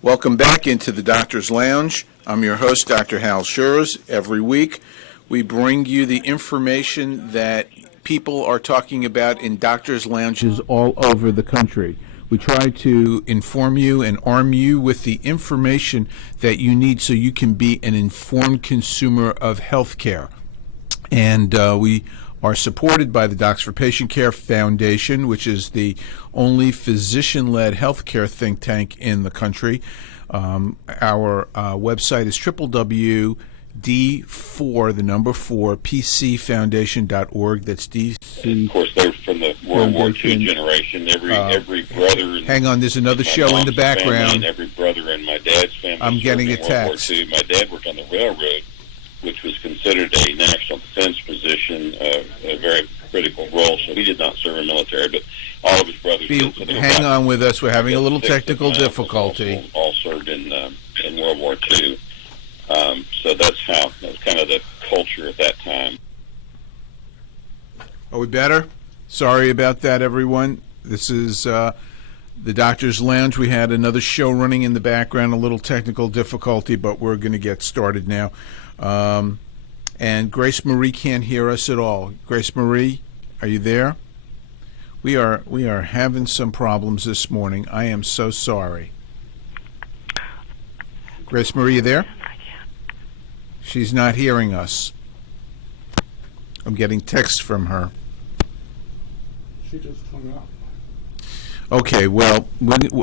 Welcome back into the Doctor's Lounge. I'm your host, Dr. Hal Scherz. Every week, we bring you the information that people are talking about in doctors' lounges all over the country. We try to inform you and arm you with the information that you need so you can be an informed consumer of health care. And we are supported by the Docs for Patient Care Foundation, which is the only physician-led healthcare think tank in the country. Our website is www.d4pcfoundation.org. That's DC. Of course, they're from the World War II generation. Every brother. Hang on, there's another show in the background. Every brother in my dad's family. I'm getting a World text. War II. My dad worked on the railroad, which was considered a national defense position, a very critical role. So he did not serve in the military, but all of his brothers did. So hang on with us. We're having a little technical difficulty. All served in World War II. So that's kind of the culture at that time. Are we better? Sorry about that, everyone. This is the Doctor's Lounge. We had another show running in the background, a little technical difficulty, but we're going to get started now. And Grace Marie can't hear us at all. Grace Marie, are you there? We are having some problems this morning. I am so sorry. Grace Marie, you there? She's not hearing us. I'm getting texts from her. She just hung up. Okay, well,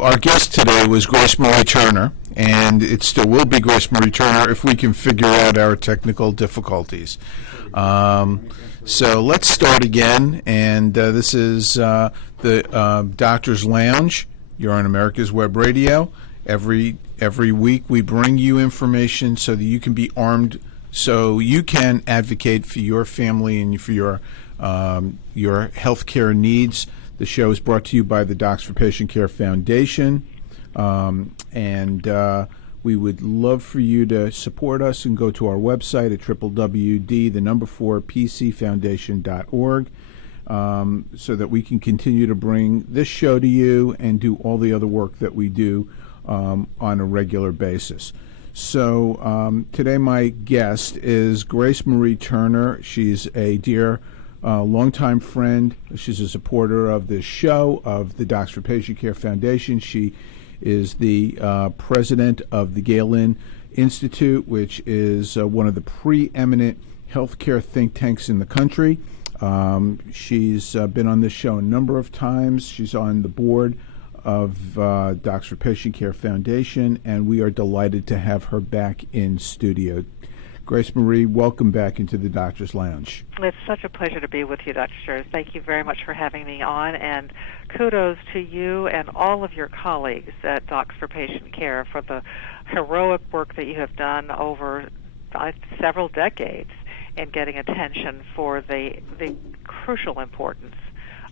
our guest today was Grace Marie Turner, and it still will be Grace Marie Turner if we can figure out our technical difficulties. So let's start again, and this is the Doctor's Lounge. You're on America's Web Radio. Every week we bring you information so that you can be armed, so you can advocate for your family and for your health care needs. The show is brought to you by the Docs for Patient Care Foundation, and we would love for you to support us and go to our website at www.d4pcfoundation.org so that we can continue to bring this show to you and do all the other work that we do on a regular basis. So today my guest is Grace Marie Turner. She's a dear longtime friend. She's a supporter of this show, of the Docs for Patient Care Foundation. She is the president of the Galen Institute, which is one of the preeminent healthcare think tanks in the country. She's been on this show a number of times. She's on the board of Docs for Patient Care Foundation, and we are delighted to have her back in studio. Grace Marie, welcome back into the Doctor's Lounge. It's such a pleasure to be with you, Dr. Scherz. Thank you very much for having me on, and kudos to you and all of your colleagues at Docs for Patient Care for the heroic work that you have done over several decades in getting attention for the crucial importance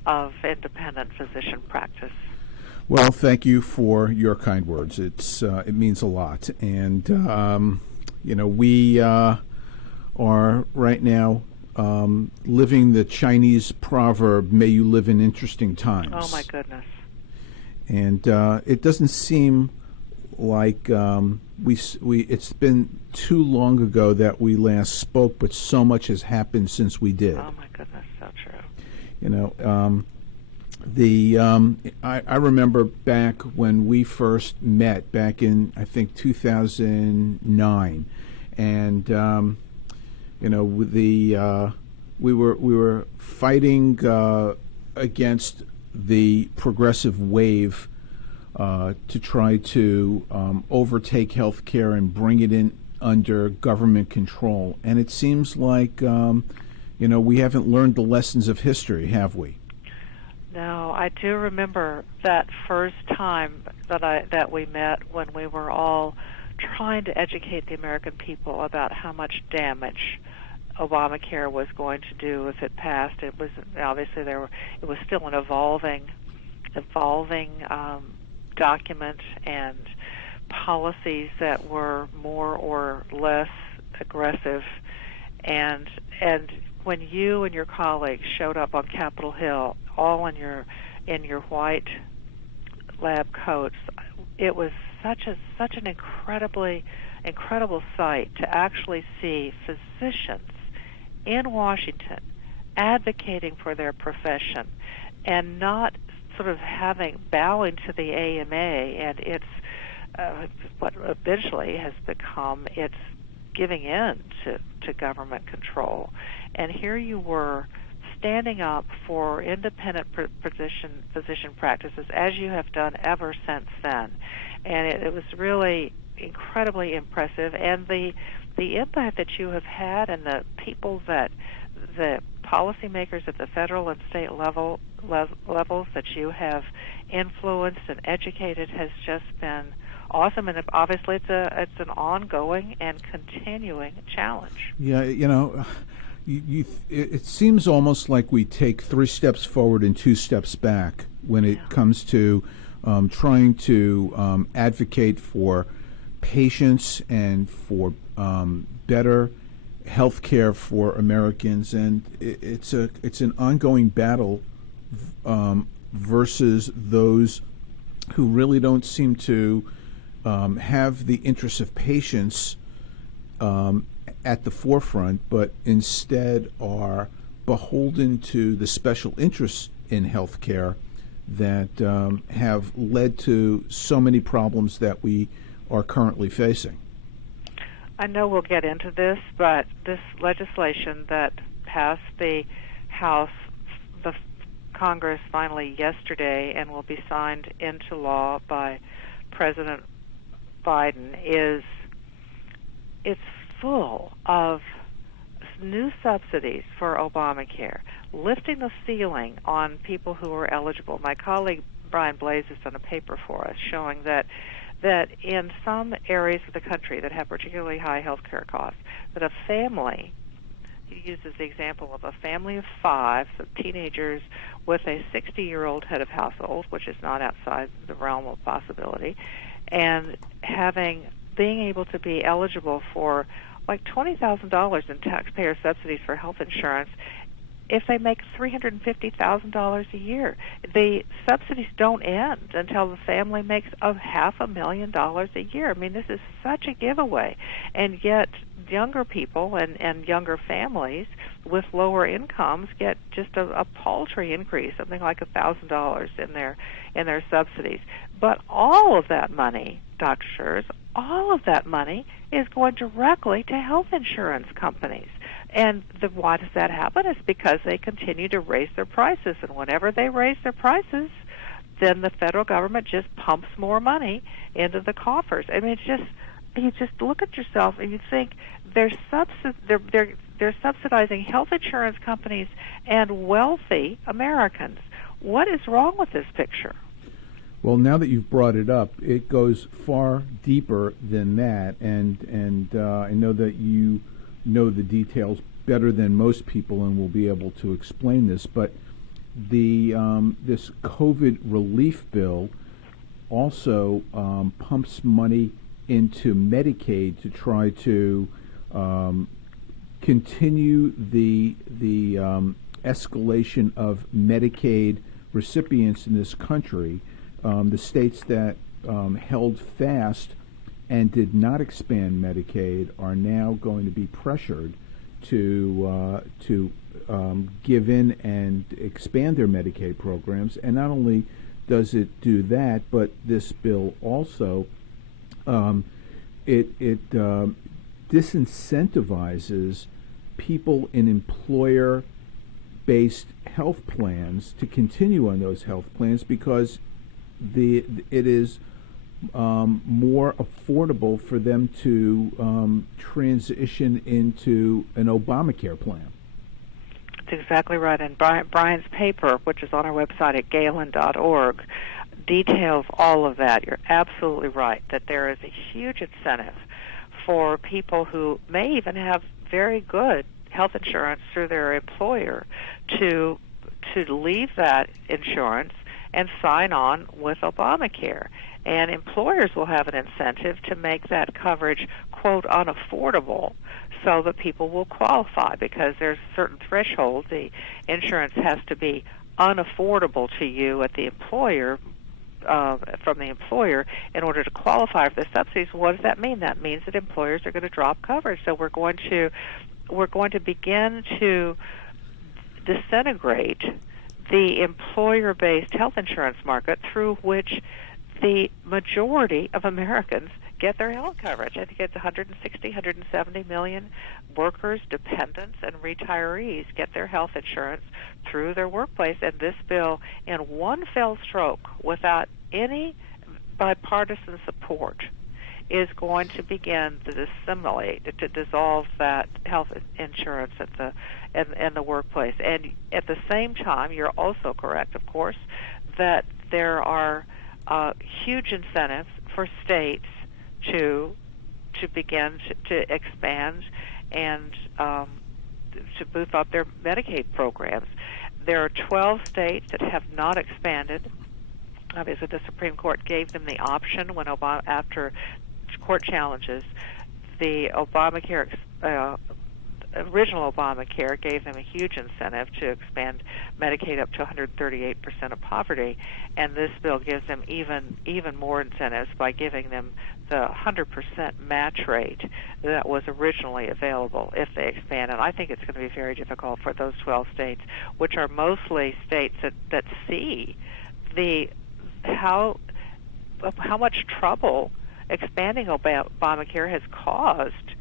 of independent physician practice. Well, thank you for your kind words. It means a lot, and we are right now living the Chinese proverb, "May you live in interesting times." Oh, my goodness. And it doesn't seem like it's been too long ago that we last spoke, but so much has happened since we did. Oh, my goodness, so true. I remember back when we first met back in, I think, 2009, and we were fighting against the progressive wave to try to overtake healthcare and bring it in under government control, and it seems like we haven't learned the lessons of history, have we? No, I do remember that first time that we met when we were all trying to educate the American people about how much damage Obamacare was going to do if it passed. It was obviously it was still an evolving document, and policies that were more or less aggressive, and when you and your colleagues showed up on Capitol Hill, all in your white lab coats, it was such an incredible sight to actually see physicians in Washington advocating for their profession and not sort of bowing to the AMA and its what eventually has become its giving in to government control. And here you were standing up for independent physician practices, as you have done ever since then. And it was really incredibly impressive. And the impact that you have had and the people that the policymakers at the federal and state levels that you have influenced and educated has just been awesome, and obviously it's an ongoing and continuing challenge. Yeah, it seems almost like we take 3 steps forward and 2 steps back when it comes to trying to advocate for patients and for better health care for Americans, and it's an ongoing battle versus those who really don't seem to have the interests of patients at the forefront, but instead are beholden to the special interests in health care that have led to so many problems that we are currently facing. I know we'll get into this, but this legislation that passed the House, the Congress finally yesterday, and will be signed into law by President Biden, it's full of new subsidies for Obamacare, lifting the ceiling on people who are eligible. My colleague Brian Blaze has done a paper for us showing that in some areas of the country that have particularly high health care costs, that a family, he uses the example of a family of 5, so teenagers with a 60-year-old head of household, which is not outside the realm of possibility, and being able to be eligible for like $20,000 in taxpayer subsidies for health insurance if they make $350,000 a year. The subsidies don't end until the family makes $500,000 a year. I mean, this is such a giveaway. And yet younger people and younger families with lower incomes get just a paltry increase, something like $1,000 in their subsidies. But all of that money, Dr. Scherz, all of that money is going directly to health insurance companies. And why does that happen? It's because they continue to raise their prices. And whenever they raise their prices, then the federal government just pumps more money into the coffers. I mean, you just look at yourself and you think they're subsidizing health insurance companies and wealthy Americans. What is wrong with this picture? Well, now that you've brought it up, it goes far deeper than that, and I know that you know the details better than most people and will be able to explain this, but this COVID relief bill also pumps money into Medicaid to try to continue the escalation of Medicaid recipients in this country. The states that held fast and did not expand Medicaid are now going to be pressured to give in and expand their Medicaid programs. And not only does it do that, but this bill also it disincentivizes people in employer-based health plans to continue on those health plans because it is more affordable for them to transition into an Obamacare plan. That's exactly right. And Brian's paper, which is on our website at galen.org, details all of that. You're absolutely right that there is a huge incentive for people who may even have very good health insurance through their employer to leave that insurance and sign on with Obamacare. And employers will have an incentive to make that coverage, quote, unaffordable so that people will qualify because there's certain thresholds. The insurance has to be unaffordable to you at the employer from the employer in order to qualify for the subsidies. What does that mean? That means that employers are going to drop coverage. So we're going to begin to disintegrate the employer-based health insurance market through which the majority of Americans get their health coverage. I think it's 160, 170 million workers, dependents, and retirees get their health insurance through their workplace. And this bill, in one fell stroke, without any bipartisan support, is going to begin to to dissolve that health insurance in the workplace. And at the same time, you're also correct, of course, that there are huge incentives for states to begin to expand and to boost up their Medicaid programs. There are 12 states that have not expanded. Obviously, the Supreme Court gave them the option when after court challenges. The original Obamacare gave them a huge incentive to expand Medicaid up to 138% of poverty, and this bill gives them even more incentives by giving them the 100% match rate that was originally available if they expand. And I think it's going to be very difficult for those 12 states, which are mostly states that see how much trouble expanding Obamacare has caused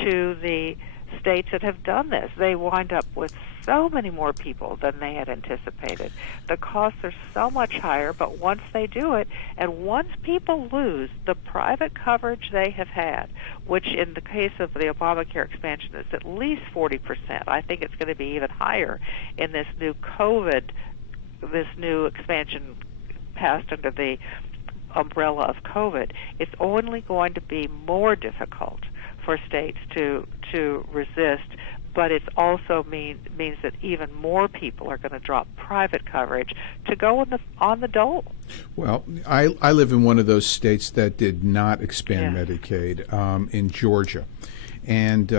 to the states that have done this. They wind up with so many more people than they had anticipated. The costs are so much higher, but once they do it, and once people lose the private coverage they have had, which in the case of the Obamacare expansion is at least 40%, I think it's going to be even higher in this new expansion passed under the umbrella of COVID, it's only going to be more difficult for states to resist, but it also means that even more people are going to drop private coverage to go on the dole. Well, I live in one of those states that did not expand Medicaid, in Georgia, and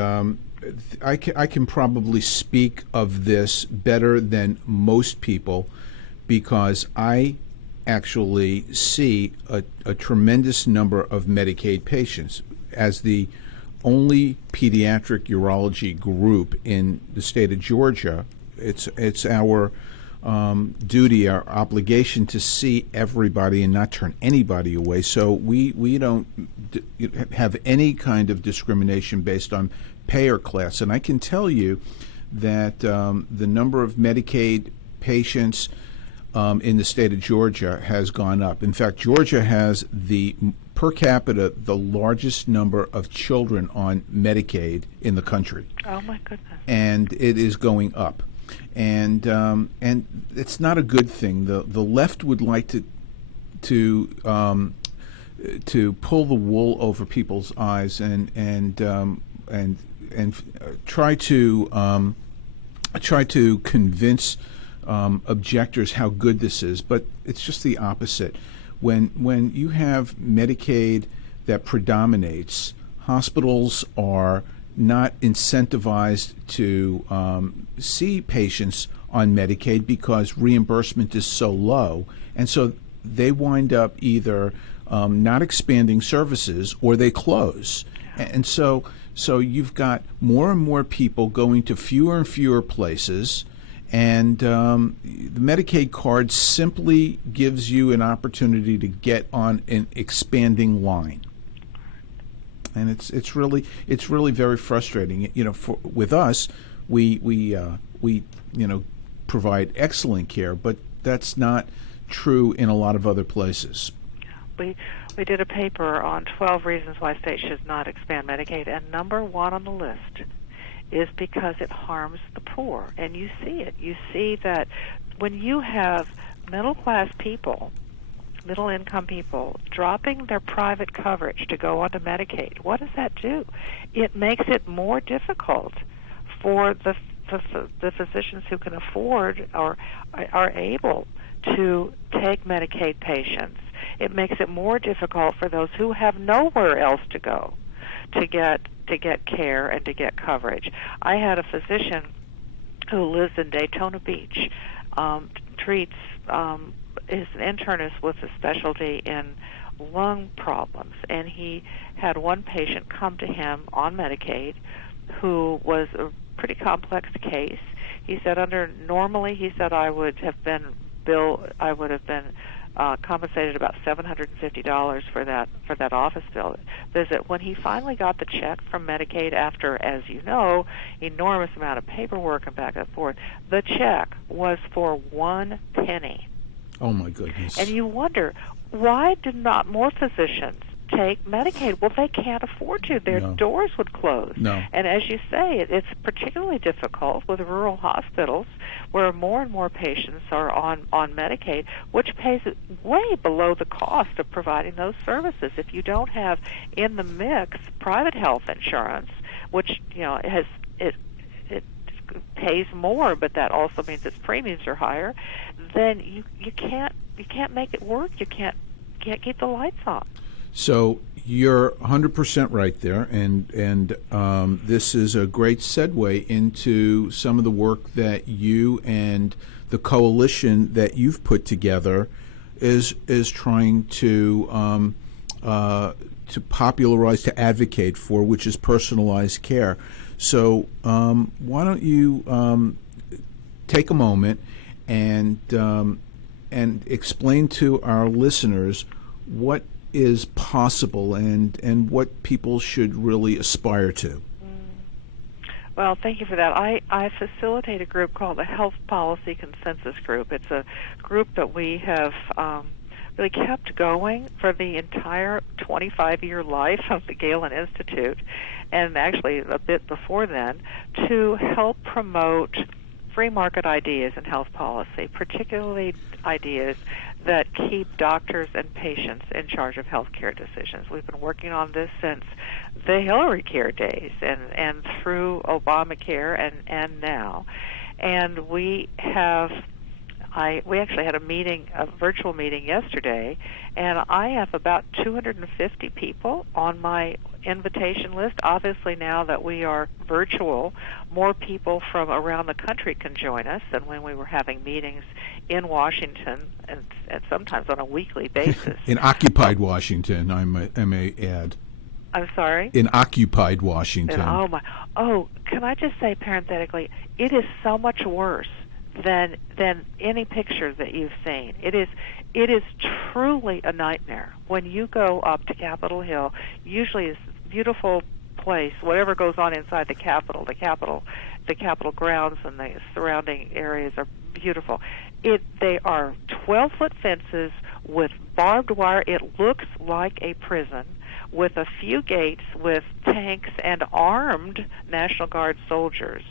I can probably speak of this better than most people because I actually see a tremendous number of Medicaid patients. As the only pediatric urology group in the state of Georgia, it's our duty, our obligation to see everybody and not turn anybody away. So we don't have any kind of discrimination based on payer class. And I can tell you that the number of Medicaid patients in the state of Georgia has gone up. In fact, Georgia has per capita the largest number of children on Medicaid in the country. Oh my goodness! And it is going up, and it's not a good thing. The left would like to pull the wool over people's eyes and try to convince objectors how good this is, but it's just the opposite. When you have Medicaid that predominates, hospitals are not incentivized to see patients on Medicaid because reimbursement is so low, and so they wind up either not expanding services or they close. And so you've got more and more people going to fewer and fewer places. And the Medicaid card simply gives you an opportunity to get on an expanding line, and it's really very frustrating. With us, we provide excellent care, but that's not true in a lot of other places. We did a paper on 12 reasons why states should not expand Medicaid, and number one on the list is because it harms the poor. And you see it. You see that when you have middle-class people, middle-income people, dropping their private coverage to go onto Medicaid, what does that do? It makes it more difficult for the physicians who can afford or are able to take Medicaid patients. It makes it more difficult for those who have nowhere else to go to get care and to get coverage. I had a physician who lives in Daytona Beach, treats is an internist with a specialty in lung problems, and he had one patient come to him on Medicaid who was a pretty complex case. He said normally I would have been compensated about $750 for that office visit. When he finally got the check from Medicaid after, as you know, enormous amount of paperwork and back and forth, the check was for 1 penny. Oh my goodness. And you wonder, why did not more physicians take Medicaid? Well, they can't afford to. Their doors would close. No. And as you say, it's particularly difficult with rural hospitals where more and more patients are on Medicaid, which pays way below the cost of providing those services. If you don't have in the mix private health insurance, which it pays more, but that also means its premiums are higher, then you can't make it work. You can't keep the lights on. So you're 100% right there, and this is a great segue into some of the work that you and the coalition that you've put together is trying to popularize, to advocate for, which is personalized care. So why don't you take a moment and explain to our listeners what is possible and what people should really aspire to. Well, thank you for that. I facilitate a group called the Health Policy Consensus Group. It's a group that we have really kept going for the entire 25-year life of the Galen Institute, and actually a bit before then, to help promote free market ideas in health policy, particularly ideas that keep doctors and patients in charge of healthcare decisions. We've been working on this since the Hillary Care days and through Obamacare and now. And we actually had a virtual meeting yesterday, and I have about 250 people on my invitation list. Obviously, now that we are virtual, more people from around the country can join us than when we were having meetings in Washington, and sometimes on a weekly basis. In occupied Washington, I may add. I'm sorry? In occupied Washington. Can I just say parenthetically, it is so much worse than any picture that you've seen. It is truly a nightmare. When you go up to Capitol Hill, usually it's a beautiful place, whatever goes on inside the Capitol grounds and the surrounding areas are beautiful. They are 12-foot fences with barbed wire. It looks like a prison with a few gates with tanks and armed National Guard soldiers.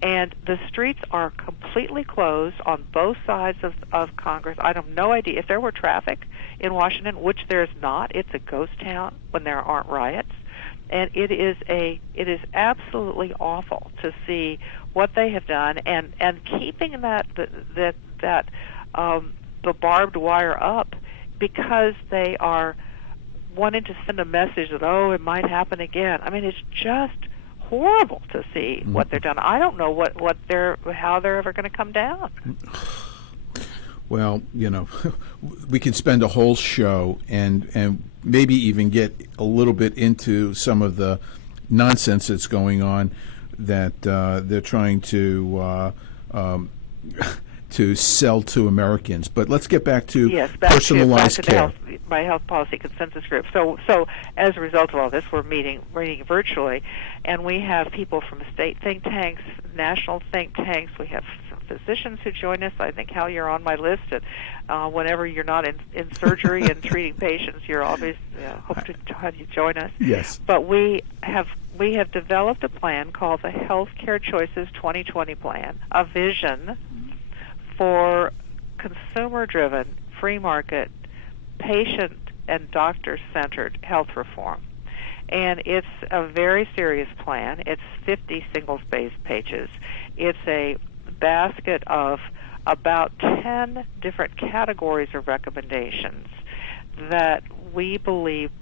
And the streets are completely closed on both sides of Congress. I have no idea. If there were traffic in Washington, which there's not, it's a ghost town when there aren't riots. And it is absolutely awful to see what they have done, and keeping the barbed wire up because they are wanting to send a message that, it might happen again. I mean, it's just horrible to see what they're done. I don't know how they're ever going to come down. Well, we could spend a whole show and maybe even get a little bit into some of the nonsense that's going on that they're trying to sell to Americans. But let's get back to personalized care. My health policy consensus group. So as a result of all this, we're meeting virtually, and we have people from state think tanks, national think tanks. We have some physicians who join us. I think, Hal, you're on my list. And whenever you're not in surgery and treating patients, you're always hope to have you join us. Yes. But we have developed a plan called the Healthcare Choices 2020 Plan, a vision for consumer-driven, free market, patient and doctor-centered health reform. And it's a very serious plan. It's 50 single-spaced pages. It's a basket of about 10 different categories of recommendations that we believe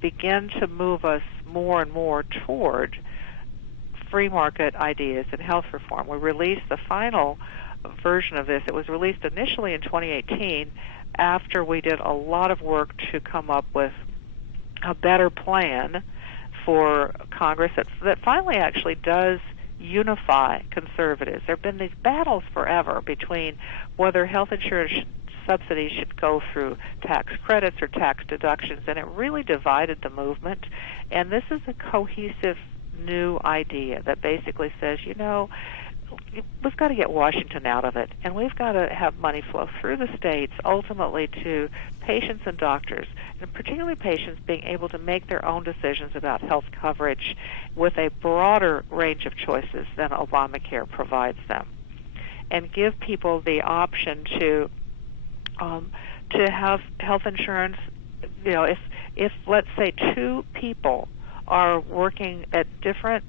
begin to move us more and more toward free market ideas in health reform. We released the final version of this. It was released initially in 2018 after we did a lot of work to come up with a better plan for Congress that finally actually does unify conservatives. There have been these battles forever between whether health insurance subsidies should go through tax credits or tax deductions, and it really divided the movement. And this is a cohesive new idea that basically says, we've got to get Washington out of it, and we've got to have money flow through the states ultimately to patients and doctors, and particularly patients being able to make their own decisions about health coverage with a broader range of choices than Obamacare provides them, and give people the option to have health insurance. If let's say two people are working at different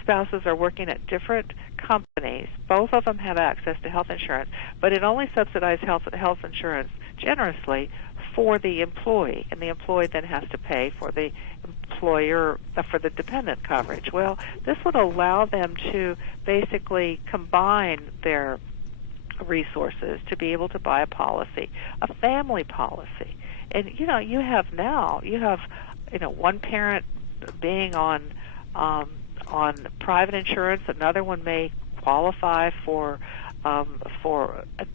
spouses are working at different companies, both of them have access to health insurance, but it only subsidizes health insurance generously for the employee, and the employee then has to pay for the employer for the dependent coverage. Well, this would allow them to basically combine their resources to be able to buy a policy, a family policy. And you have one parent being on private insurance, another one may qualify for a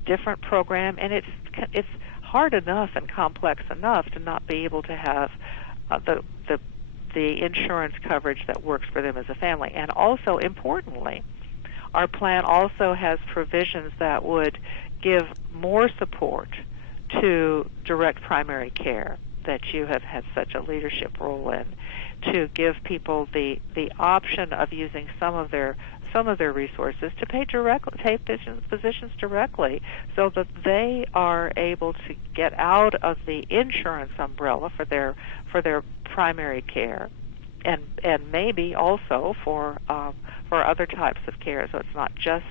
different program, and it's hard enough and complex enough to not be able to have the insurance coverage that works for them as a family. And also, importantly, our plan also has provisions that would give more support to direct primary care that you have had such a leadership role in, to give people the option of using some of their resources to pay physicians directly, so that they are able to get out of the insurance umbrella for their primary care, and maybe also for other types of care. So it's not just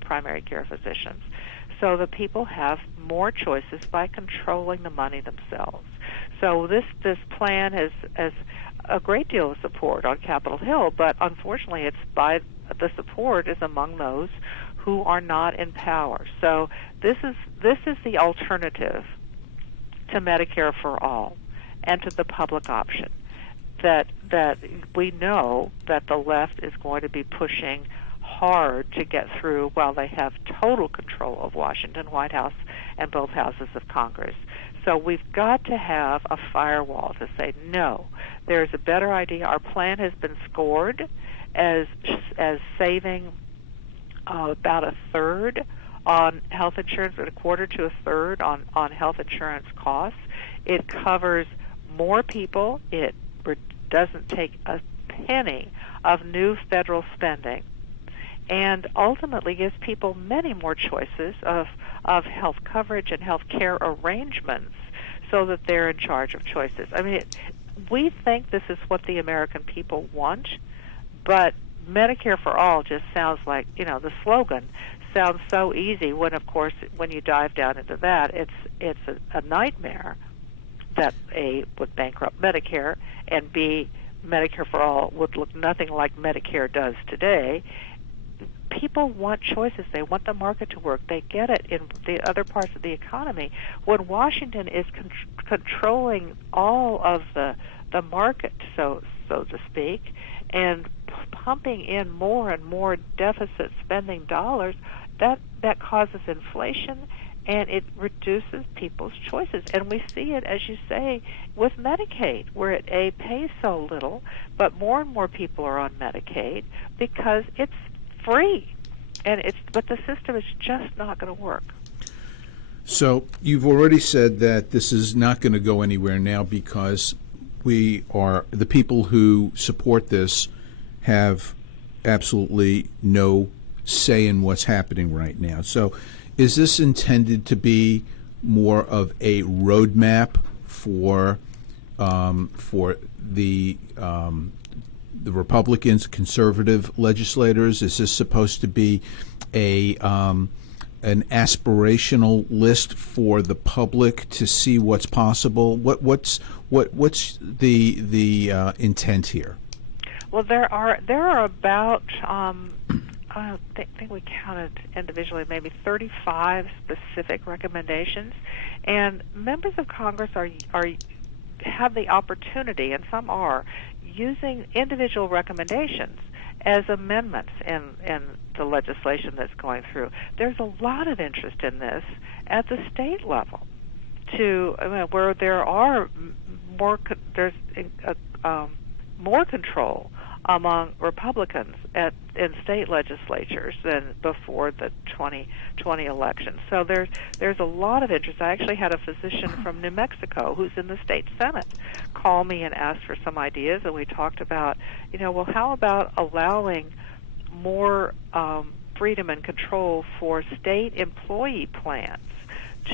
primary care physicians, so that people have more choices by controlling the money themselves. So this plan has a great deal of support on Capitol Hill, but unfortunately the support is among those who are not in power. So this is the alternative to Medicare for all and to the public option that we know that the left is going to be pushing hard to get through while they have total control of Washington, White House, and both houses of Congress. So we've got to have a firewall to say, no, there's a better idea. Our plan has been scored as saving about a third on health insurance, and a quarter to a third on health insurance costs. It covers more people. It doesn't take a penny of new federal spending, and ultimately gives people many more choices of health coverage and health care arrangements, so that they're in charge of choices. I mean, we think this is what the American people want, but Medicare for all just sounds like, the slogan sounds so easy, when of course when you dive down into that, it's a nightmare that A, would bankrupt Medicare, and B, Medicare for all would look nothing like Medicare does today. People want choices. They want the market to work. They get it in the other parts of the economy. When Washington is controlling all of the market, so to speak, and pumping in more and more deficit spending dollars, that causes inflation, and it reduces people's choices. And we see it, as you say, with Medicaid, where it pays so little, but more and more people are on Medicaid because it's free, but the system is just not going to work. So you've already said that this is not going to go anywhere now because the people who support this have absolutely no say in what's happening right now. So is this intended to be more of a roadmap for the Republicans, conservative legislators? Is this supposed to be an aspirational list for the public to see what's possible? What's the intent here? Well, there are about think we counted individually maybe 35 specific recommendations, and members of Congress are have the opportunity, and some are, using individual recommendations as amendments in the legislation that's going through. There's a lot of interest in this at the state level, where there are there's more control among Republicans in state legislatures than before the 2020 election. So there's a lot of interest. I actually had a physician from New Mexico who's in the state Senate call me and ask for some ideas, and we talked about, well, how about allowing more freedom and control for state employee plans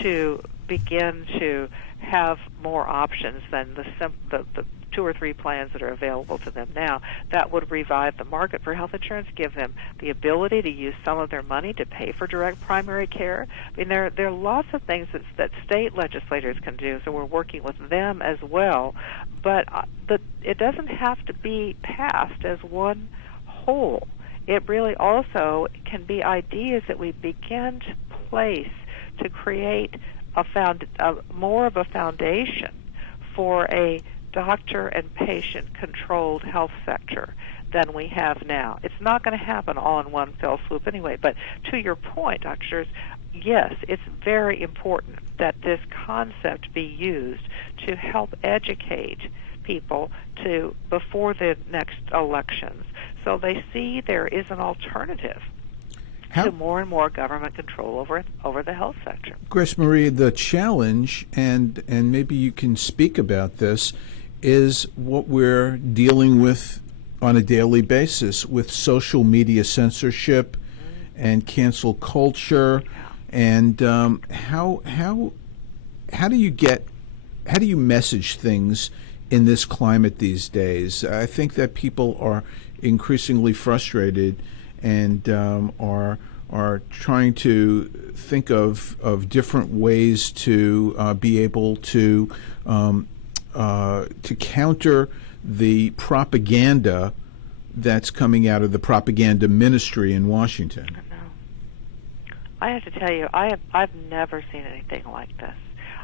to begin to have more options than the 2 or 3 plans that are available to them now. That would revive the market for health insurance, give them the ability to use some of their money to pay for direct primary care. I mean, there are lots of things that state legislators can do, so we're working with them as well. But it doesn't have to be passed as one whole. It really also can be ideas that we begin to place to create more of a foundation for a doctor and patient-controlled health sector than we have now. It's not going to happen all in one fell swoop anyway, but to your point, Dr. Scherz, yes, it's very important that this concept be used to help educate people before the next elections, so they see there is an alternative to more and more government control over the health sector. Grace Marie, the challenge, and maybe you can speak about this, is what we're dealing with on a daily basis with social media censorship and cancel culture, and how do you message things in this climate these days? I think that people are increasingly frustrated and are trying to think of different ways to be able to counter the propaganda that's coming out of the propaganda ministry in Washington. I have to tell you, I've never seen anything like this.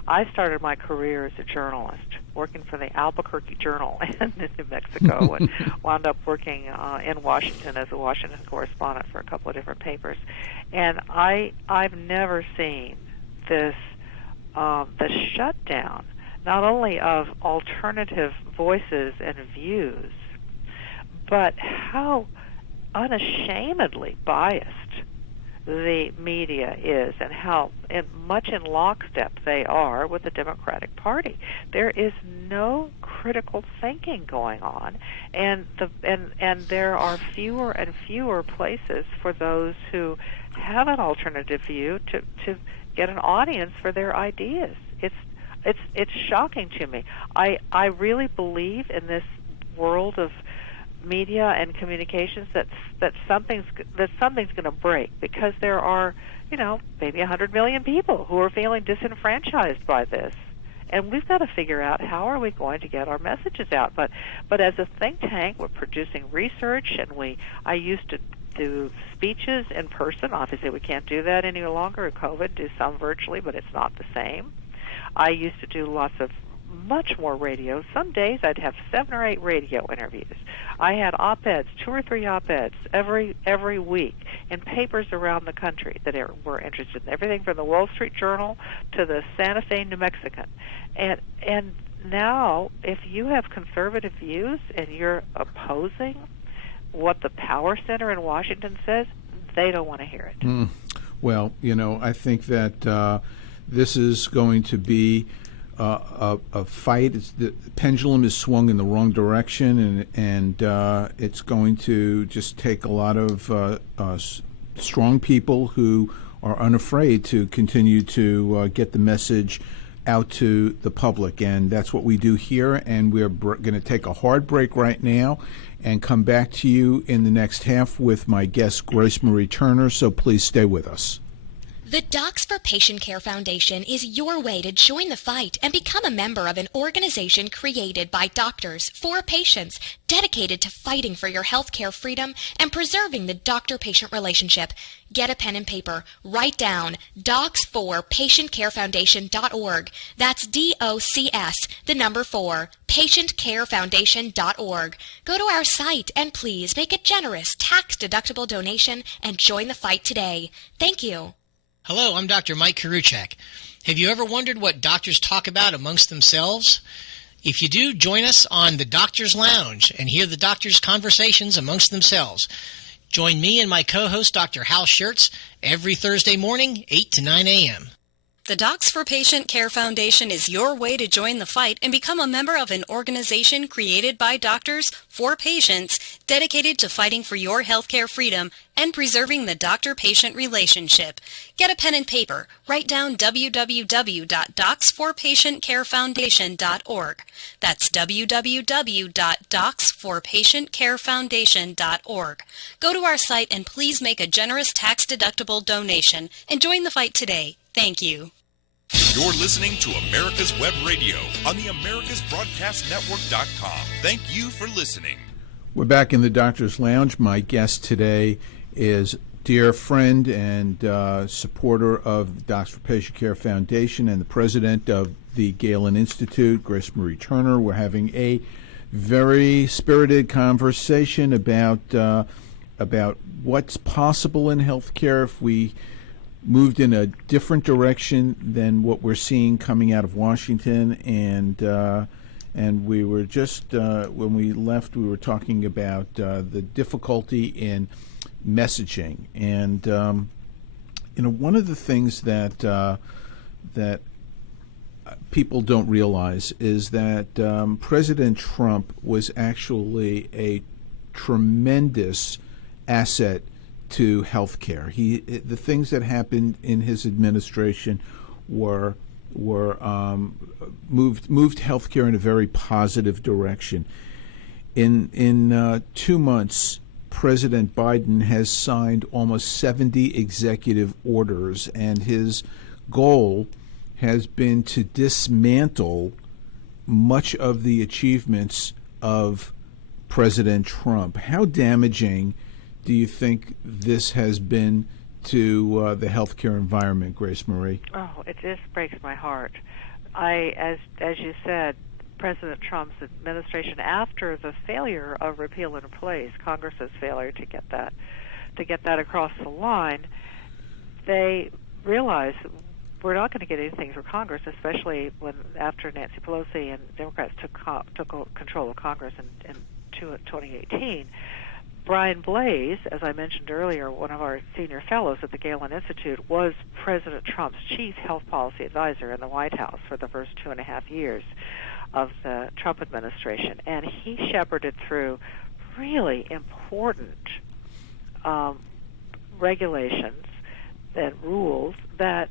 I started my career as a journalist, working for the Albuquerque Journal in New Mexico, and wound up working in Washington as a Washington correspondent for a couple of different papers. And I've never seen this the shutdown, not only of alternative voices and views, but how unashamedly biased the media is, and how much in lockstep they are with the Democratic Party. There is no critical thinking going on, and there are fewer and fewer places for those who have an alternative view to get an audience for their ideas. It's shocking to me. I really believe in this world of media and communications that something's going to break, because there are, maybe 100 million people who are feeling disenfranchised by this, and we've got to figure out how are we going to get our messages out. But as a think tank, we're producing research, and I used to do speeches in person. Obviously, we can't do that any longer with COVID. Do some virtually, but it's not the same. I used to do much more radio. Some days I'd have 7 or 8 radio interviews. I had op-eds, 2 or 3 op-eds every week in papers around the country that were interested in everything from the Wall Street Journal to the Santa Fe New Mexican. And now, if you have conservative views and you're opposing what the power center in Washington says, they don't want to hear it. Well, I think that this is going to be a fight. The pendulum is swung in the wrong direction, and it's going to just take a lot of strong people who are unafraid to continue to get the message out to the public, and that's what we do here. And we're going to take a hard break right now and come back to you in the next half with my guest, Grace Marie Turner, so please stay with us. The Docs for Patient Care Foundation is your way to join the fight and become a member of an organization created by doctors for patients, dedicated to fighting for your healthcare freedom and preserving the doctor-patient relationship. Get a pen and paper. Write down docs4patientcarefoundation.org. That's DOCS, the number 4, patientcarefoundation.org. Go to our site and please make a generous, tax-deductible donation and join the fight today. Thank you. Hello, I'm Dr. Mike Karuchak. Have you ever wondered what doctors talk about amongst themselves? If you do, join us on the Doctor's Lounge and hear the doctors' conversations amongst themselves. Join me and my co-host, Dr. Hal Scherz, every Thursday morning, 8 to 9 a.m. The Docs for Patient Care Foundation is your way to join the fight and become a member of an organization created by doctors for patients, dedicated to fighting for your healthcare freedom and preserving the doctor-patient relationship. Get a pen and paper. Write down www.docs4patientcarefoundation.org. That's www.docs4patientcarefoundation.org. Go to our site and please make a generous tax-deductible donation and join the fight today. Thank you. You're listening to America's Web Radio on the AmericasBroadcastNetwork.com. Thank you for listening. We're back in the Doctor's Lounge. My guest today is dear friend and supporter of the Docs for Patient Care Foundation and the president of the Galen Institute, Grace Marie Turner. We're having a very spirited conversation about what's possible in healthcare if we moved in a different direction than what we're seeing coming out of Washington, and we were just when we left, we were talking about the difficulty in messaging, and one of the things that people don't realize is that President Trump was actually a tremendous asset to healthcare. The things that happened in his administration were moved healthcare in a very positive direction. In 2 months, President Biden has signed almost 70 executive orders, and his goal has been to dismantle much of the achievements of President Trump. How damaging do you think this has been to the healthcare environment, Grace Marie? Oh, it just breaks my heart. As you said, President Trump's administration, after the failure of repeal and replace, Congress's failure to get that across the line, they realized we're not going to get anything through Congress, especially when after Nancy Pelosi and Democrats took control of Congress in 2018. Brian Blais, as I mentioned earlier, one of our senior fellows at the Galen Institute, was President Trump's chief health policy advisor in the White House for the first 2.5 years of the Trump administration. And he shepherded through really important regulations and rules that,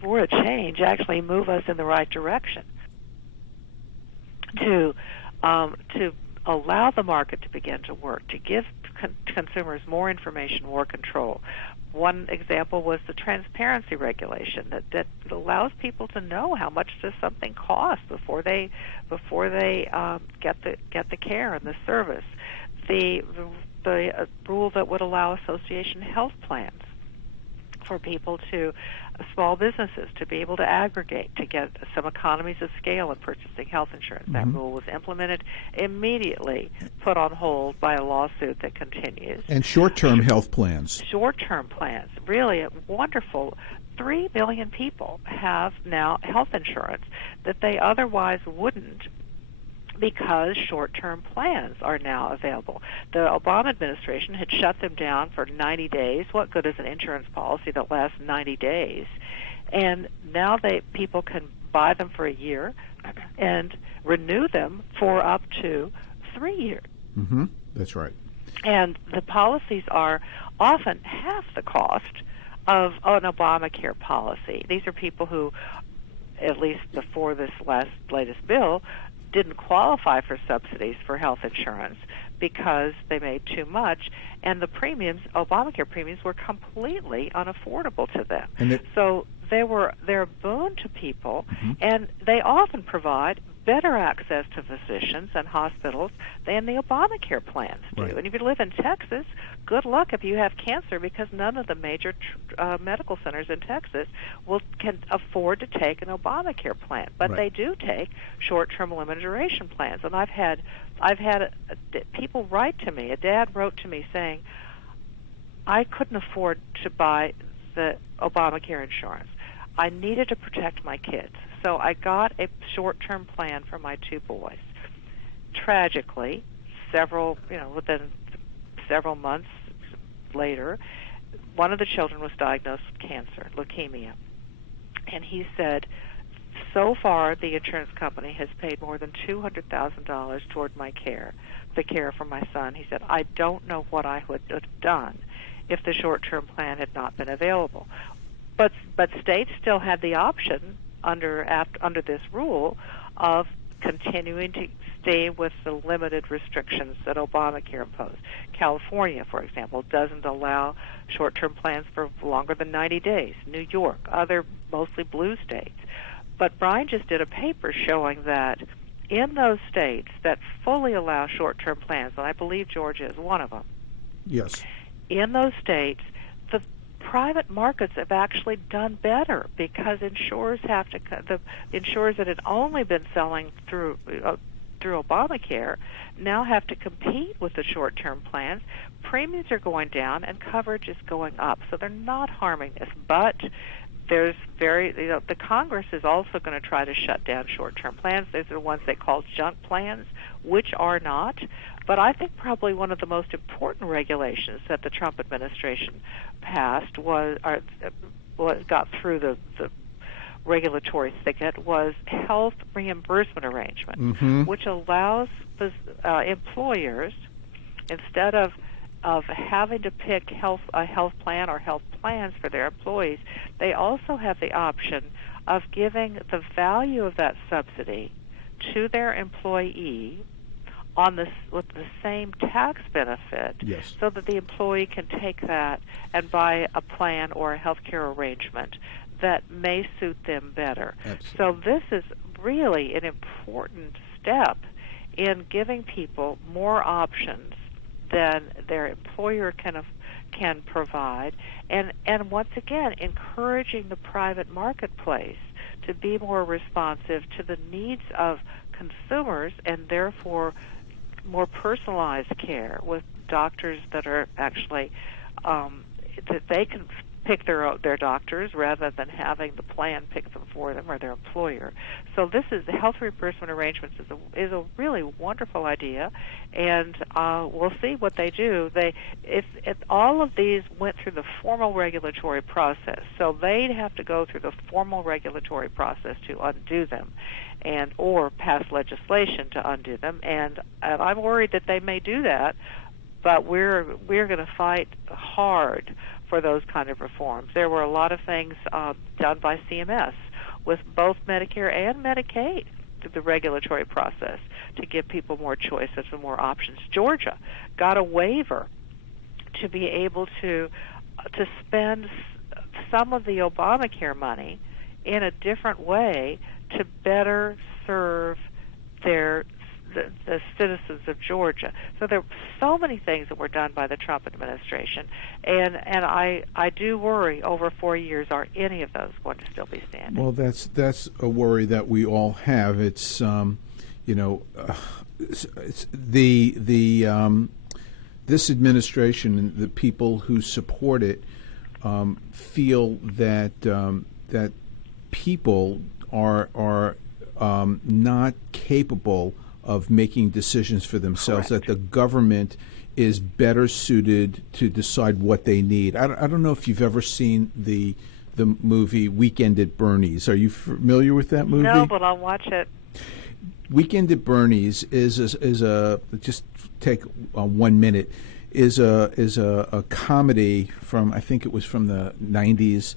for a change, actually move us in the right direction to allow the market to begin to work, to give consumers more information, more control. One example was the transparency regulation that allows people to know how much does something cost before they get the care and the service. The rule that would allow association health plans for people small businesses to be able to aggregate, to get some economies of scale in purchasing health insurance. That rule was implemented, immediately put on hold by a lawsuit that continues. And short-term health plans. Short-term plans, really wonderful. 3 million people have now health insurance that they otherwise wouldn't, because short-term plans are now available. The Obama administration had shut them down for 90 days. What good is an insurance policy that lasts 90 days? And now people can buy them for a year and renew them for up to 3 years. Mm-hmm. That's right. And the policies are often half the cost of an Obamacare policy. These are people who, at least before this latest bill, didn't qualify for subsidies for health insurance because they made too much, and the premiums, Obamacare premiums, were completely unaffordable to them. So they're a boon to people, and they often provide better access to physicians and hospitals than the Obamacare plans do. Right. And if you live in Texas, good luck if you have cancer, because none of the major medical centers in Texas can afford to take an Obamacare plan. But Right. they do take short-term limited duration plans. And I've had people write to me. A dad wrote to me saying, I couldn't afford to buy the Obamacare insurance. I needed to protect my kids. So I got a short-term plan for my two boys. Tragically, within several months later, one of the children was diagnosed with cancer, leukemia. And he said, so far the insurance company has paid more than $200,000 toward my care, the care for my son. He said, I don't know what I would have done if the short-term plan had not been available. But states still had the option under this rule of continuing to stay with the limited restrictions that Obamacare imposed. California, for example, doesn't allow short-term plans for longer than 90 days. New York, other mostly blue states. But Brian just did a paper showing that in those states that fully allow short-term plans, and I believe Georgia is one of them, Yes. in those states, the private markets have actually done better, because insurers the insurers that had only been selling through Obamacare now have to compete with the short-term plans. Premiums are going down and coverage is going up, so they're not harming this. But there's the Congress is also going to try to shut down short-term plans. Those are the ones they call junk plans, which are not. But I think probably one of the most important regulations that the Trump administration passed got through the regulatory thicket was health reimbursement arrangement, which allows employers, instead of having to pick a health plan or health plans for their employees, they also have the option of giving the value of that subsidy to their employee with the same tax benefit, Yes. so that the employee can take that and buy a plan or a health care arrangement that may suit them better. Absolutely. So this is really an important step in giving people more options than their employer can provide, and once again encouraging the private marketplace to be more responsive to the needs of consumers, and therefore more personalized care with doctors that are actually that they can pick their doctors rather than having the plan pick them for them or their employer. So this is the health reimbursement arrangements is a really wonderful idea, and we'll see what they do. If all of these went through the formal regulatory process, so they'd have to go through the formal regulatory process to undo them, or pass legislation to undo them, and I'm worried that they may do that. But we're going to fight hard for those kind of reforms. There were a lot of things done by CMS with both Medicare and Medicaid through the regulatory process to give people more choices and more options. Georgia got a waiver to be able to spend some of the Obamacare money in a different way to better serve the citizens of Georgia. So there are so many things that were done by the Trump administration, and I do worry over 4 years, are any of those going to still be standing? Well, that's a worry that we all have. It's it's this administration and the people who support it feel that people are not capable of making decisions for themselves. Correct. That the government is better suited to decide what they need. I don't know if you've ever seen the movie Weekend at Bernie's. Are you familiar with that movie? No, but I'll watch it. Weekend at Bernie's is a just take 1 minute is a comedy from, I think it was from the 90s,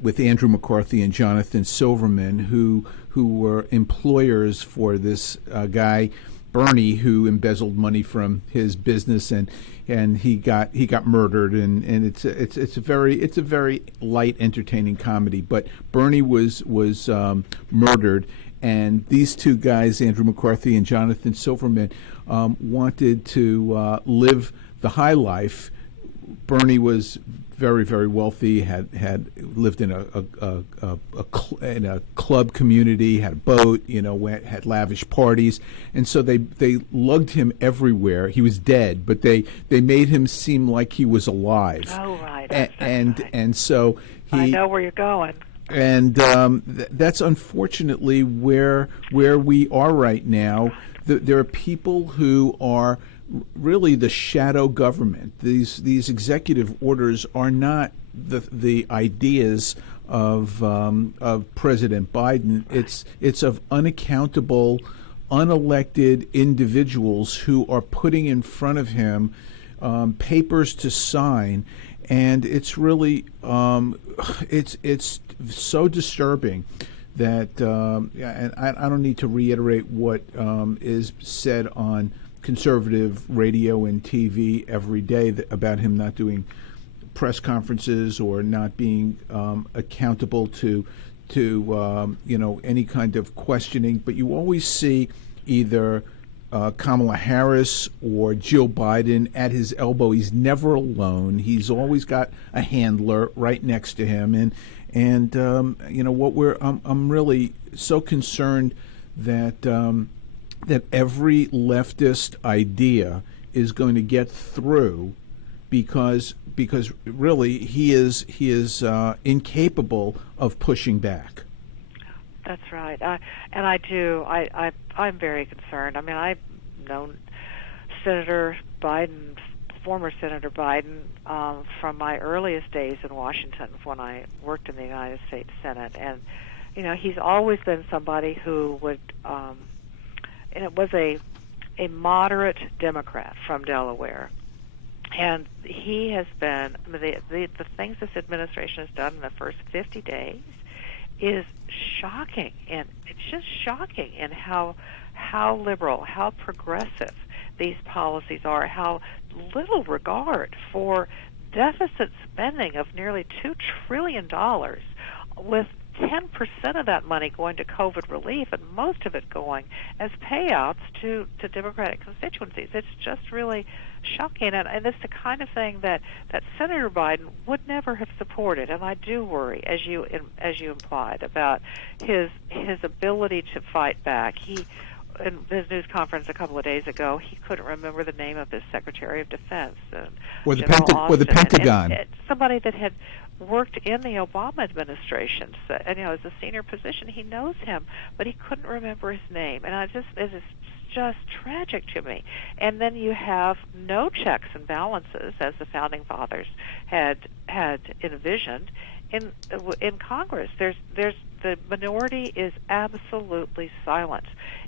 with Andrew McCarthy and Jonathan Silverman, who were employers for this guy Bernie, who embezzled money from his business, and he got murdered, and it's a very light, entertaining comedy. But Bernie was murdered, and these two guys, Andrew McCarthy and Jonathan Silverman, wanted to live the high life. Bernie was very, very wealthy, had lived in in a club community, had a boat, had lavish parties, and so they lugged him everywhere. He was dead, but they made him seem like he was alive. Oh, right. And so I know where you're going. And that's unfortunately where we are right now. There are people who are really the shadow government. These executive orders are not the ideas of President Biden. It's of unaccountable, unelected individuals who are putting in front of him papers to sign, and it's really it's so disturbing that and I don't need to reiterate what is said on conservative radio and TV every day about him not doing press conferences or not being accountable to any kind of questioning. But you always see either Kamala Harris or Jill Biden at his elbow. He's never alone. He's always got a handler right next to him. And I'm really so concerned that that every leftist idea is going to get through because really he is incapable of pushing back. That's right. I'm very concerned. I mean, I've known Senator Biden, former Senator Biden, from my earliest days in Washington when I worked in the United States Senate, and he's always been somebody who would. And it was a moderate Democrat from Delaware. And he has been, the things this administration has done in the first 50 days is shocking. And it's just shocking in how liberal, how progressive these policies are, how little regard for deficit spending of nearly $2 trillion with 10% of that money going to COVID relief, and most of it going as payouts to Democratic constituencies. It's just really shocking, and it's the kind of thing that Senator Biden would never have supported. And I do worry, as you implied, about his ability to fight back. In his news conference a couple of days ago, he couldn't remember the name of his Secretary of Defense or the Pentagon. And somebody that had worked in the Obama administration, and as a senior position, he knows him, but he couldn't remember his name, and it is just tragic to me. And then you have no checks and balances, as the founding fathers had envisioned in Congress. There's the minority is absolutely silent.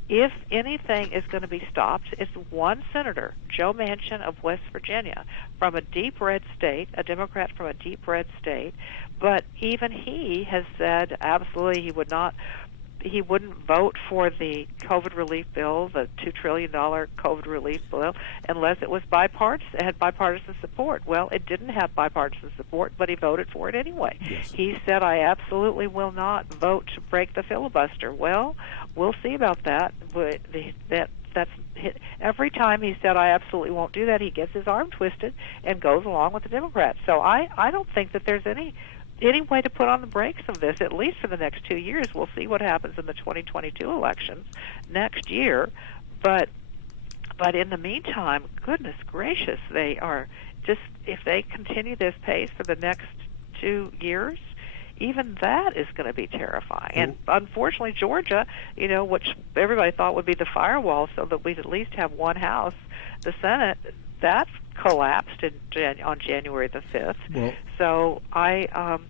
If anything is going to be stopped, it's one senator, Joe Manchin of West Virginia, from a deep red state, a Democrat from a deep red state. But even he has said absolutely he wouldn't vote for the COVID relief bill, the $2 trillion COVID relief bill, unless it was had bipartisan support. Well, it didn't have bipartisan support, but he voted for it anyway. Yes. He said, I absolutely will not vote to break the filibuster. Well, we'll see about that. But every time he said, I absolutely won't do that, he gets his arm twisted and goes along with the Democrats. So I don't think that there's any way to put on the brakes of this, at least for the next 2 years. We'll see what happens in the 2022 elections next year. But in the meantime, goodness gracious, they are just, if they continue this pace for the next 2 years, even that is going to be terrifying. And unfortunately, Georgia, which everybody thought would be the firewall so that we'd at least have one house, the Senate, that collapsed on January the 5th. Well, so I've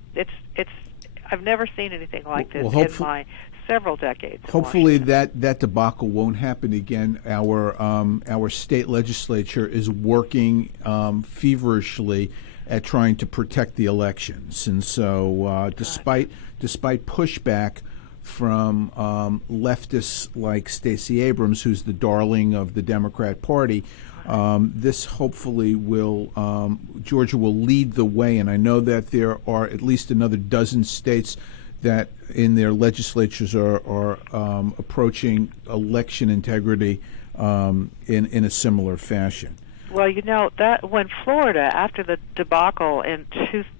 never seen anything like this in my several decades. Hopefully that debacle won't happen again. Our state legislature is working feverishly at trying to protect the elections. And so despite pushback from leftists like Stacey Abrams, who's the darling of the Democrat Party, this hopefully will, Georgia will lead the way. And I know that there are at least another dozen states that in their legislatures are approaching election integrity in a similar fashion. Well, you know, that when Florida, after the debacle in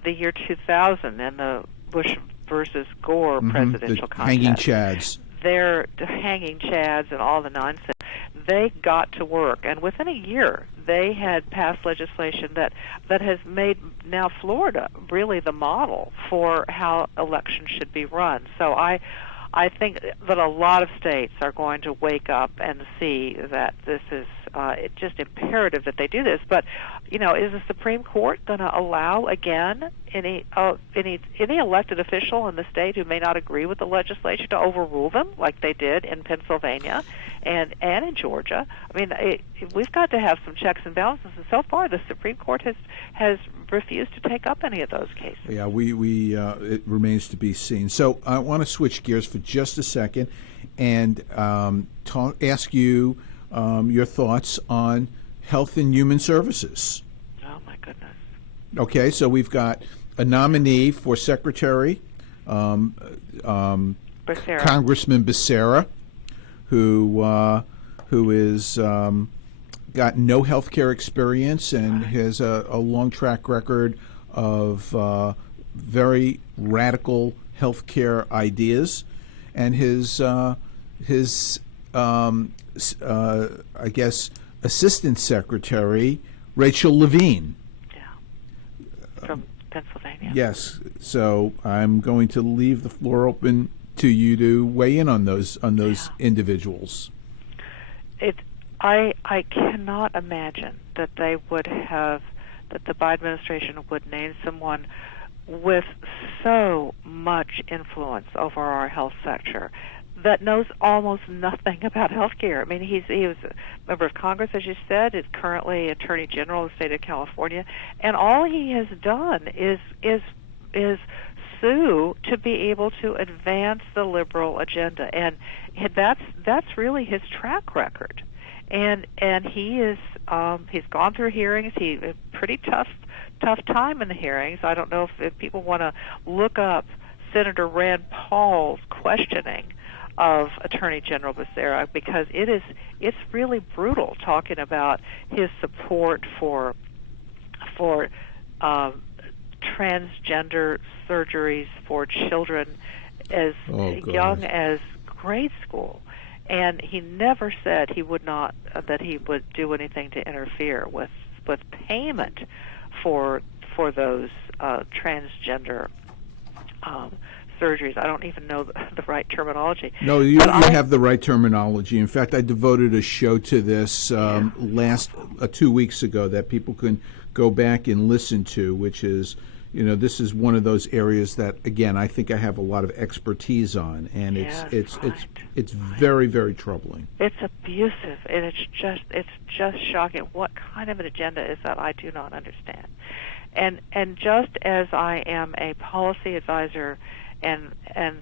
the year 2000 and the Bush versus Gore presidential contest, hanging chads. They're hanging chads and all the nonsense. They got to work, and within a year, they had passed legislation that has made now Florida really the model for how elections should be run. So I think that a lot of states are going to wake up and see that this is it's just imperative that they do this. But, you know, is the Supreme Court going to allow, again, any elected official in the state who may not agree with the legislation to overrule them like they did in Pennsylvania and in Georgia? I mean, we've got to have some checks and balances, and so far the Supreme Court has refused to take up any of those cases. Yeah, we it remains to be seen. So I want to switch gears for just a second and ask you your thoughts on Health and Human Services. Oh, my goodness. Okay, so we've got a nominee for Secretary, Congressman Becerra, who is got no health care experience and has a long track record of very radical health care ideas, and his I guess Assistant Secretary Rachel Levine. Yeah, from Pennsylvania. Yes. So I'm going to leave the floor open to you to weigh in on those individuals. I cannot imagine that the Biden administration would name someone with so much influence over our health sector that knows almost nothing about health care. I mean, he was a member of Congress, as you said, is currently Attorney General of the state of California, and all he has done is sue to be able to advance the liberal agenda, and that's really his track record. And he is he's gone through hearings. He a pretty tough time in the hearings. I don't know if people want to look up Senator Rand Paul's questioning of Attorney General Becerra, because it's really brutal, talking about his support for transgender surgeries for children as young as grade school. And he never said he would not that he would do anything to interfere with payment for those transgender surgeries. I don't even know the right terminology. No, you have the right terminology. In fact, I devoted a show to this 2 weeks ago that people can go back and listen to, which is, this is one of those areas that, again, I think I have a lot of expertise on, and it's very, very troubling. It's abusive, and it's just shocking. What kind of an agenda is that? I do not understand. And just as I am a policy advisor and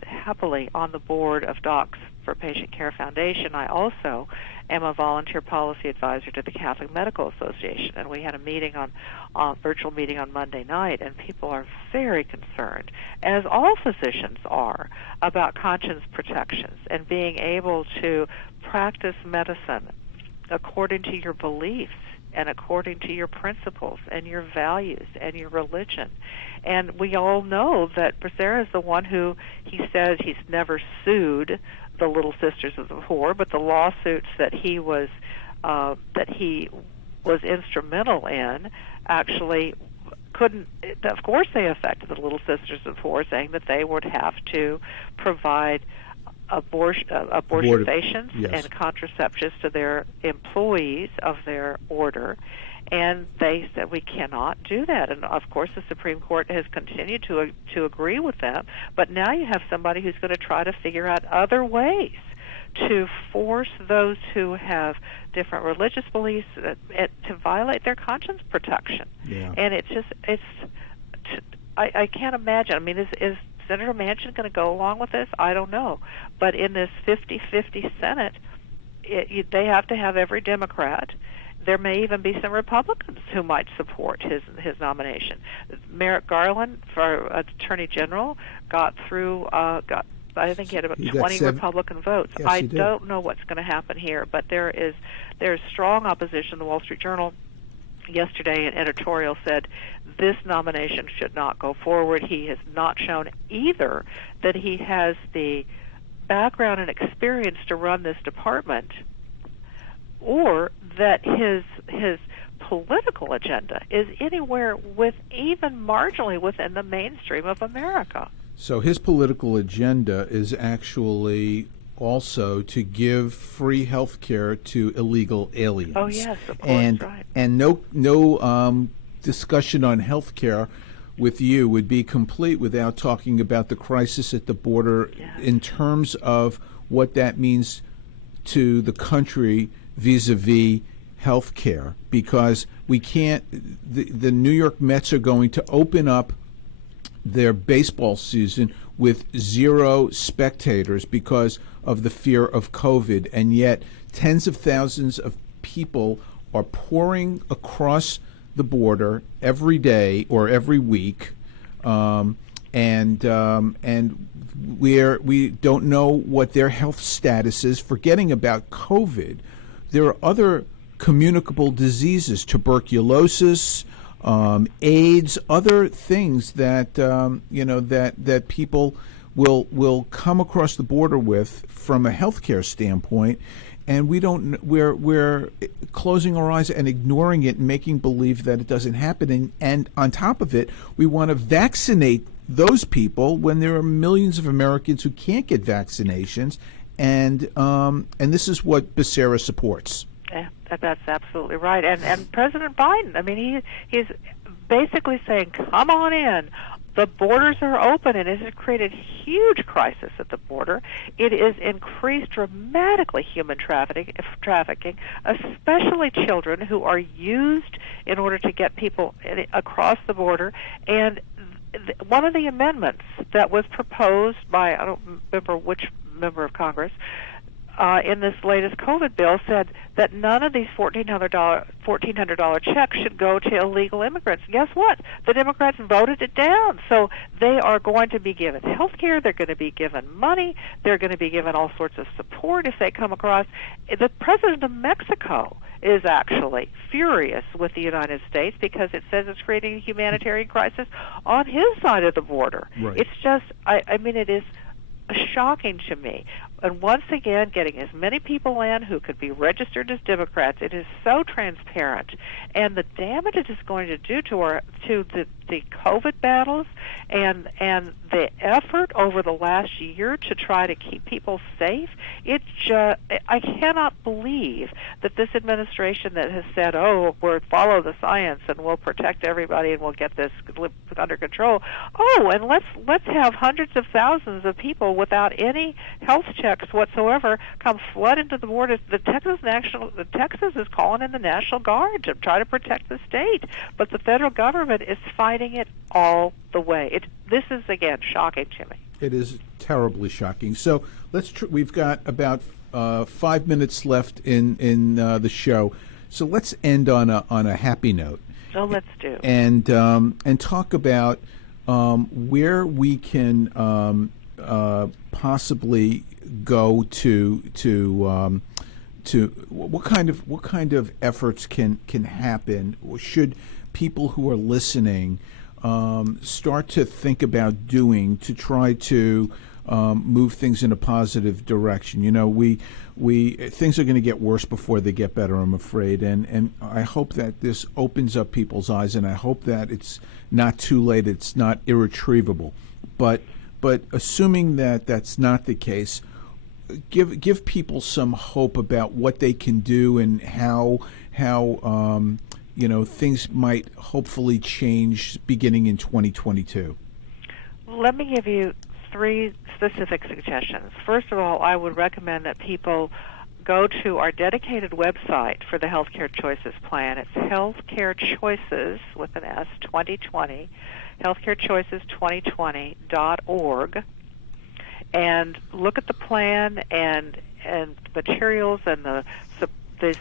happily on the board of Docs for Patient Care Foundation, I also am a volunteer policy advisor to the Catholic Medical Association, and we had a meeting virtual meeting on Monday night, and people are very concerned, as all physicians are, about conscience protections and being able to practice medicine according to your beliefs and according to your principles and your values and your religion. And we all know that Becerra is the one who, he says he's never sued the Little Sisters of the Poor, but the lawsuits that he was instrumental in actually couldn't. Of course, they affected the Little Sisters of the Poor, saying that they would have to provide abortifacients and contraceptives to their employees of their order, and they said we cannot do that. And of course the Supreme Court has continued to agree with them, but now you have somebody who's going to try to figure out other ways to force those who have different religious beliefs to violate their conscience protection. Yeah. And I can't imagine. I mean, is Senator Manchin going to go along with this? I don't know. But in this 50-50 Senate, they have to have every Democrat. There may even be some Republicans who might support his nomination. Merrick Garland for Attorney General got through. I think he had about 20 Republican votes. Yes, I he did. don't know what's going to happen here, but there's strong opposition. The Wall Street Journal yesterday, an editorial said this nomination should not go forward. He has not shown either that he has the background and experience to run this department, or that his political agenda is anywhere even marginally within the mainstream of America. So his political agenda is actually also to give free health care to illegal aliens. Oh yes, of course, right. And no discussion on health care with you would be complete without talking about the crisis at the border in terms of what that means to the country vis-a-vis health care, because we can't, the New York Mets are going to open up their baseball season with 0 spectators because of the fear of COVID, and yet tens of thousands of people are pouring across the border every day or every week, and we don't know what their health status is. Forgetting about COVID, there are other communicable diseases, tuberculosis, AIDS, other things that that people will come across the border with from a healthcare standpoint, and we're closing our eyes and ignoring it and making believe that it doesn't happen. And on top of it, we want to vaccinate those people when there are millions of Americans who can't get vaccinations, and this is what Becerra supports. Yeah, that's absolutely right. And President Biden, I mean, he's basically saying, come on in. The borders are open, and it has created huge crisis at the border. It has increased dramatically human trafficking, especially children who are used in order to get people across the border. And one of the amendments that was proposed by, I don't remember which member of Congress, in this latest COVID bill said that none of these $1,400 checks should go to illegal immigrants. Guess what? The Democrats voted it down. So they are going to be given health care. They're going to be given money. They're going to be given all sorts of support if they come across. The president of Mexico is actually furious with the United States because it says it's creating a humanitarian crisis on his side of the border. Right. It's just, I mean, it is shocking to me. And once again, getting as many people in who could be registered as Democrats, it is so transparent. And the damage it is going to do to the COVID battles and the effort over the last year to try to keep people safe, I cannot believe that this administration that has said, oh, we'll follow the science and we'll protect everybody and we'll get this under control. Oh, and let's have hundreds of thousands of people without any health checks whatsoever come flood into the border. The Texas is calling in the National Guard to try to protect the state, but the federal government is fighting it all the way. This is again shocking to me. It is terribly shocking. So we've got about 5 minutes left in the show. So let's end on a happy note. So let's do. And talk about where we can possibly go to what kind of efforts can happen, or should people who are listening start to think about doing to try to move things in a positive direction. You know, we things are going to get worse before they get better, I'm afraid, and I hope that this opens up people's eyes, and I hope that it's not too late, it's not irretrievable. But assuming that that's not the case, give people some hope about what they can do and how things might hopefully change beginning in 2022. Let me give you three specific suggestions. First of all, I would recommend that people go to our dedicated website for the Healthcare Choices Plan. It's Healthcare Choices with an S 2020, healthcarechoices2020.org, and look at the plan and materials and the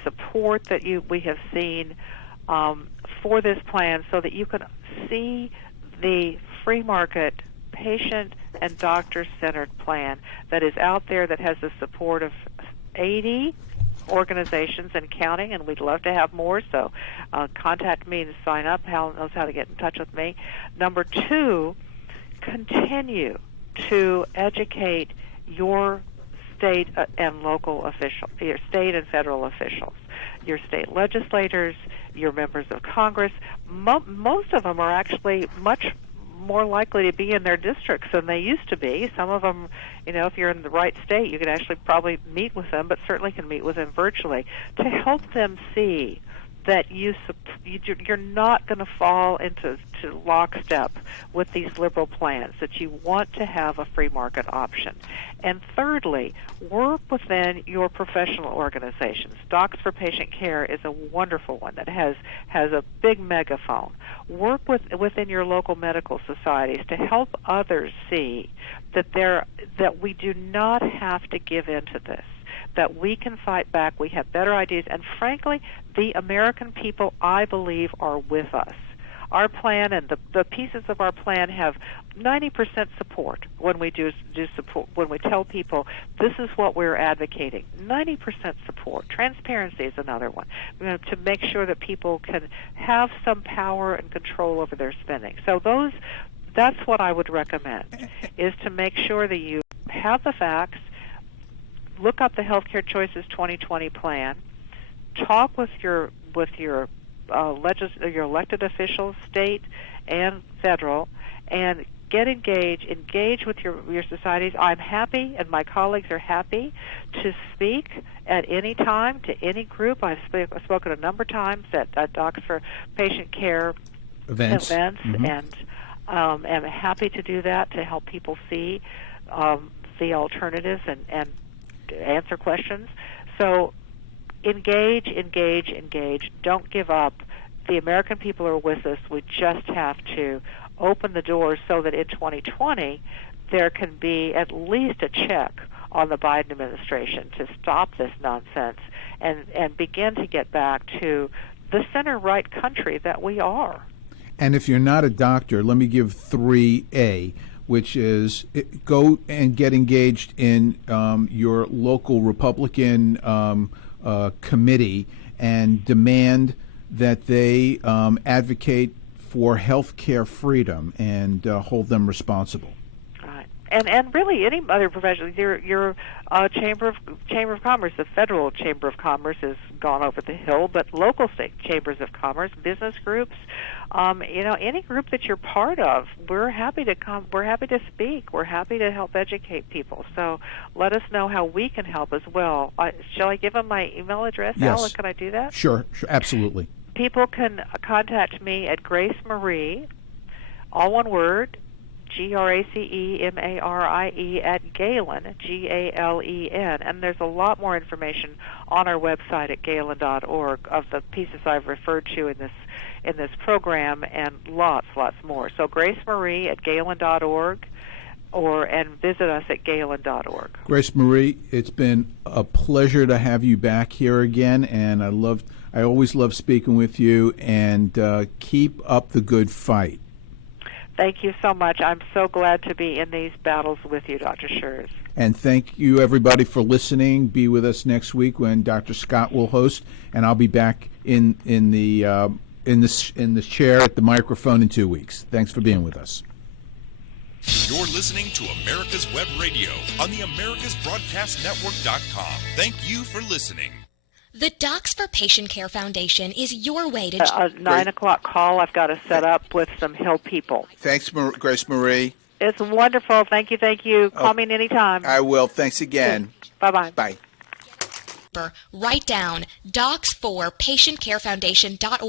support that we have seen for this plan, so that you can see the free market, patient and doctor-centered plan that is out there, that has the support of 80 organizations and counting, and we'd love to have more, so contact me to sign up. Hal knows how to get in touch with me. Number two, continue to educate your state and local officials, your state and federal officials, your state legislators, your members of Congress. Most of them are actually much more likely to be in their districts than they used to be. Some of them, if you're in the right state, you can actually probably meet with them, but certainly can meet with them virtually, to help them see that you're not going to fall into lockstep with these liberal plans, that you want to have a free market option. And thirdly, work within your professional organizations. Docs for Patient Care is a wonderful one that has a big megaphone. Work within your local medical societies to help others see that we do not have to give in to this, that we can fight back, we have better ideas, and frankly, the American people, I believe, are with us. Our plan and the pieces of our plan have 90% support when we do support, when we tell people this is what we're advocating. 90% support. Transparency is another one, to make sure that people can have some power and control over their spending. So that's what I would recommend, is to make sure that you have the facts, look up the Healthcare Choices 2020 plan, talk with your elected officials, state and federal, and get engage with your societies. I'm happy, and my colleagues are happy, to speak at any time to any group. I've spoken a number of times at Docs for Patient Care events Mm-hmm. and am happy to do that, to help people see the alternatives and answer questions. So engage. Don't give up. The American people are with us. We just have to open the doors so that in 2020 there can be at least a check on the Biden administration to stop this nonsense and begin to get back to the center-right country that we are. And if you're not a doctor, let me give 3A, which is go and get engaged in your local Republican committee and demand that they advocate for health care freedom and hold them responsible. Right. And really any other professional, your Chamber of Commerce, the federal Chamber of Commerce has gone over the hill, but local state chambers of commerce, business groups, any group that you're part of, we're happy to come. We're happy to speak. We're happy to help educate people. So let us know how we can help as well. Shall I give them my email address, Yes. Al? Can I do that? Sure, absolutely. People can contact me at Grace Marie, all one word, GRACEMARIE at Galen, GALEN, and there's a lot more information on our website at galen.org of the pieces I've referred to in this program, and lots more. So Grace Marie at galen.org, and visit us at galen.org. Grace Marie, it's been a pleasure to have you back here again, and I always love speaking with you, and keep up the good fight. Thank you so much. I'm so glad to be in these battles with you, Dr. Scherz. And thank you, everybody, for listening. Be with us next week when Dr. Scott will host, and I'll be back in the chair at the microphone in 2 weeks. Thanks for being with us. You're listening to America's Web Radio on the AmericasBroadcastNetwork.com. Thank you for listening. The Docs for Patient Care Foundation is your way to... A 9 o'clock call I've got to set up with some Hill people. Thanks, Grace Marie. It's wonderful. Thank you. Call me anytime. I will. Thanks again. Bye-bye. Bye. Write down docs4patientcarefoundation.org.